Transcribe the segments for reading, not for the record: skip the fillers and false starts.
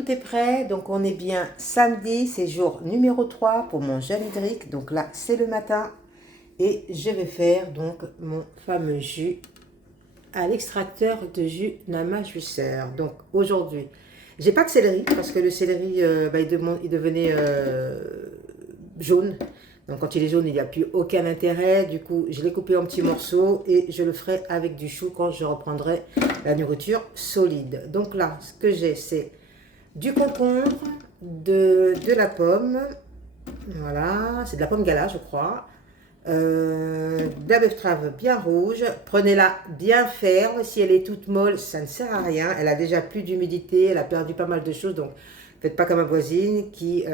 Tout est prêt, donc on est bien samedi, c'est jour numéro 3 pour mon jeûne hydrique. Donc là, c'est le matin et je vais faire donc mon fameux jus à l'extracteur de jus Nama Juiceur. Donc aujourd'hui, j'ai pas de céleri parce que le céleri il devenait jaune. Donc quand il est jaune, il n'y a plus aucun intérêt. Du coup, je l'ai coupé en petits morceaux et je le ferai avec du chou quand je reprendrai la nourriture solide. Donc là, ce que j'ai, c'est du concombre, de la pomme, voilà, c'est de la pomme gala, je crois, de la betterave bien rouge. Prenez-la bien ferme, si elle est toute molle, ça ne sert à rien, elle a déjà plus d'humidité, elle a perdu pas mal de choses, donc faites pas comme ma voisine qui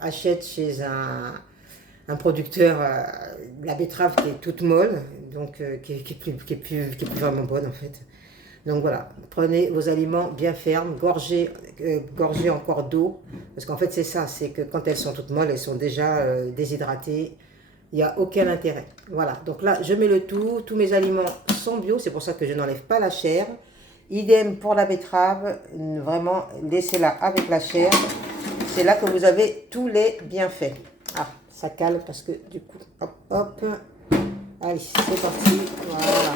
achète chez un producteur la betterave qui est toute molle, donc qui est plus vraiment bonne en fait. Donc voilà, prenez vos aliments bien fermes, gorgez encore d'eau, parce qu'en fait c'est ça, c'est que quand elles sont toutes molles, elles sont déjà déshydratées, il n'y a aucun intérêt. Voilà, donc là je mets le tout, tous mes aliments sont bio, c'est pour ça que je n'enlève pas la chair. Idem pour la betterave, vraiment laissez-la avec la chair, c'est là que vous avez tous les bienfaits. Ah, ça cale parce que du coup, hop, hop, allez, c'est parti, voilà.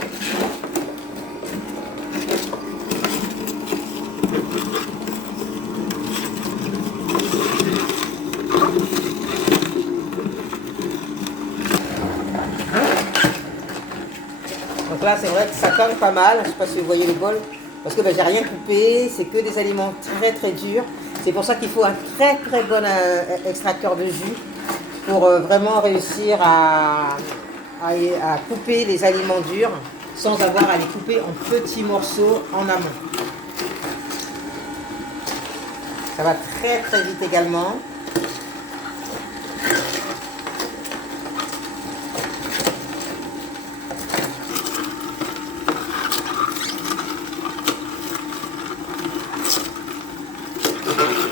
Donc là, c'est vrai que ça colle pas mal. Je ne sais pas si vous voyez le bol. Parce que j'ai rien coupé. C'est que des aliments très très durs. C'est pour ça qu'il faut un très très bon extracteur de jus. Pour vraiment réussir à couper les aliments durs. Sans avoir à les couper en petits morceaux en amont. Ça va très très vite également.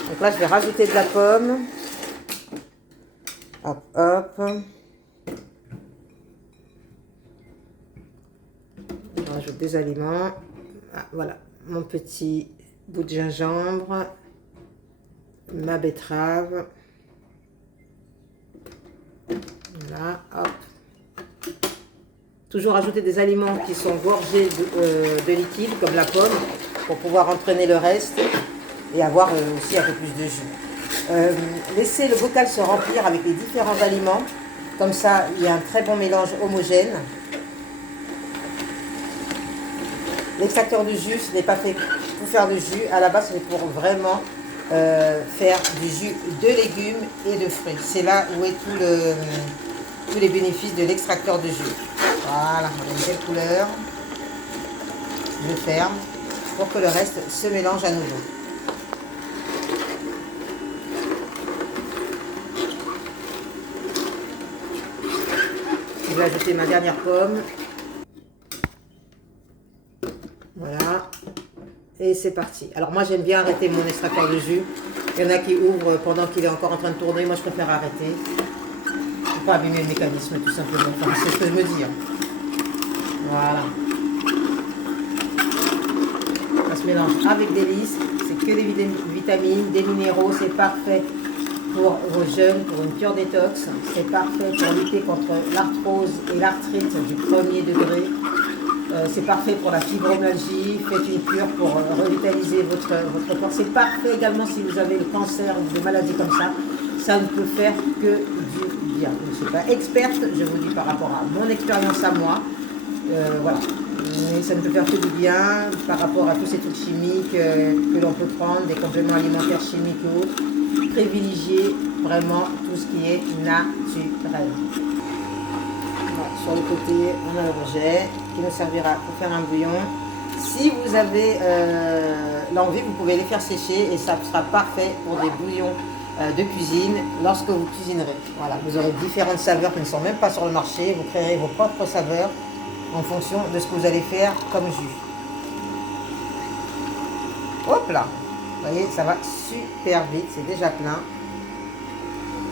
Donc là, je vais rajouter de la pomme. Hop, hop. Je rajoute des aliments. Ah, voilà, mon petit bout de gingembre. Ma betterave. Voilà, hop. Toujours ajouter des aliments qui sont gorgés de liquide, comme la pomme, pour pouvoir entraîner le reste et avoir aussi un peu plus de jus. Laissez le bocal se remplir avec les différents aliments. Comme ça, il y a un très bon mélange homogène. L'extracteur de jus, ce n'est pas fait pour faire du jus. À la base, c'est pour vraiment faire du jus de légumes et de fruits. C'est là où est tous les bénéfices de l'extracteur de jus. Voilà, on a une belle couleur. Je ferme pour que le reste se mélange à nouveau. Je vais ajouter ma dernière pomme. Voilà. Et c'est parti. Alors moi j'aime bien arrêter mon extracteur de jus. Il y en a qui ouvrent pendant qu'il est encore en train de tourner. Moi je préfère arrêter. Pour pas abîmer le mécanisme tout simplement. Enfin, c'est ce que je me dis. Voilà. Ça se mélange avec délice. C'est que des vitamines, des minéraux. C'est parfait pour vos jeûnes, pour une cure détox. C'est parfait pour lutter contre l'arthrose et l'arthrite du premier degré. C'est parfait pour la fibromyalgie, faites une cure pour revitaliser votre corps. C'est parfait également si vous avez le cancer ou des maladies comme ça. Ça ne peut faire que du bien. Je ne suis pas experte, je vous dis par rapport à mon expérience à moi. Voilà. Mais ça ne peut faire que du bien par rapport à tous ces trucs chimiques que l'on peut prendre, des compléments alimentaires chimiques ou autres. Privilégiez vraiment tout ce qui est naturel. Sur le côté, on a le rejet qui nous servira pour faire un bouillon. Si vous avez l'envie, vous pouvez les faire sécher et ça sera parfait pour des bouillons de cuisine lorsque vous cuisinerez. Voilà, vous aurez différentes saveurs qui ne sont même pas sur le marché. Vous créerez vos propres saveurs en fonction de ce que vous allez faire comme jus. Hop là, vous voyez, ça va super vite, c'est déjà plein.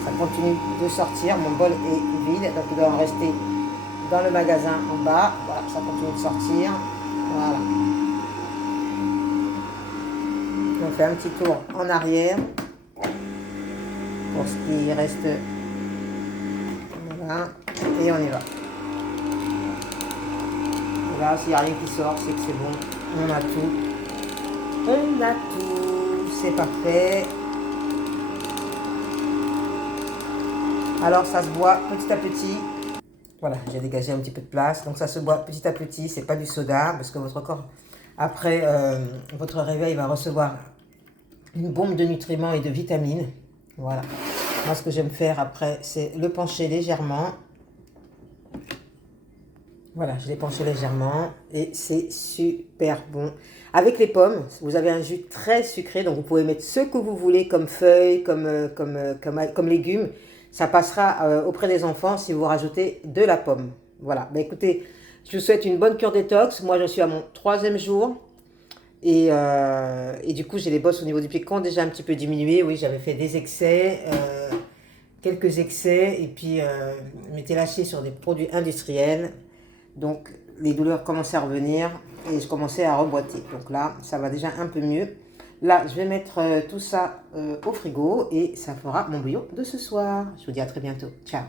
Ça continue de sortir, mon bol est vide, donc il doit en rester dans le magasin en bas. Voilà, ça continue de sortir. Voilà. On fait un petit tour en arrière pour ce qui reste. Voilà, et on y va. Et là, s'il n'y a rien qui sort, c'est que c'est bon. On a tout. On a tout. C'est parfait. Alors, ça se boit petit à petit. Voilà, j'ai dégagé un petit peu de place. Donc, ça se boit petit à petit. C'est pas du soda parce que votre corps, après votre réveil, va recevoir une bombe de nutriments et de vitamines. Voilà. Moi, ce que j'aime faire après, c'est le pencher légèrement. Voilà, je l'ai penché légèrement et c'est super bon. Avec les pommes, vous avez un jus très sucré, donc vous pouvez mettre ce que vous voulez comme feuilles, comme légumes. Ça passera auprès des enfants si vous rajoutez de la pomme. Voilà, bah, écoutez, je vous souhaite une bonne cure détox. Moi, je suis à mon 3e jour. Et du coup, j'ai les bosses au niveau du pied qui ont déjà un petit peu diminué. Oui, j'avais fait des excès, quelques excès, et puis je m'étais lâchée sur des produits industriels. Donc, les douleurs commençaient à revenir et je commençais à reboiter. Donc là, ça va déjà un peu mieux. Là, je vais mettre tout ça au frigo et ça fera mon bouillon de ce soir. Je vous dis à très bientôt. Ciao!